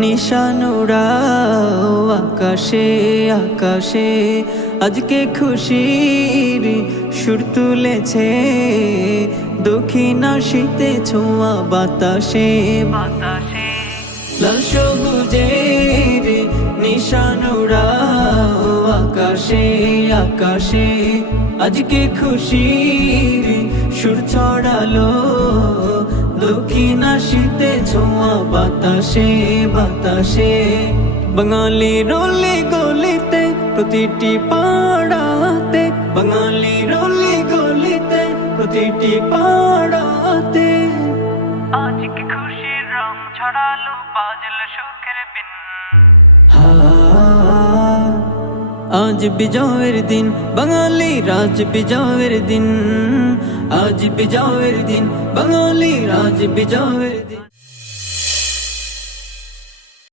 নিশান উড়াও আকাশে আকাশে, আজকে খুশির সুর তুলেছে দক্ষিণ শীতে ছোঁয়া বাতাসে বাতাসে। লাল সবুজের নিশান উড়াও আকাশে আকাশে, আজকে খুশির সুর ছড়ালো দক্ষিণ শীতে ছোঁয়া বাতাসে বাতাসে। বাঙালির অলি গলিতে প্রতিটি পাড়াতে, বাঙালির অলি গলিতে প্রতিটি পাড়াতে, আজকে খুশির রং ছড়ালো বাজলো সুখের বিন। আজ বিজয়ের দিন বাঙালি রাজ বিজয়ের দিন, আজ বিজয়ের দিন বাঙালি রাজ বিজয়ের দিন।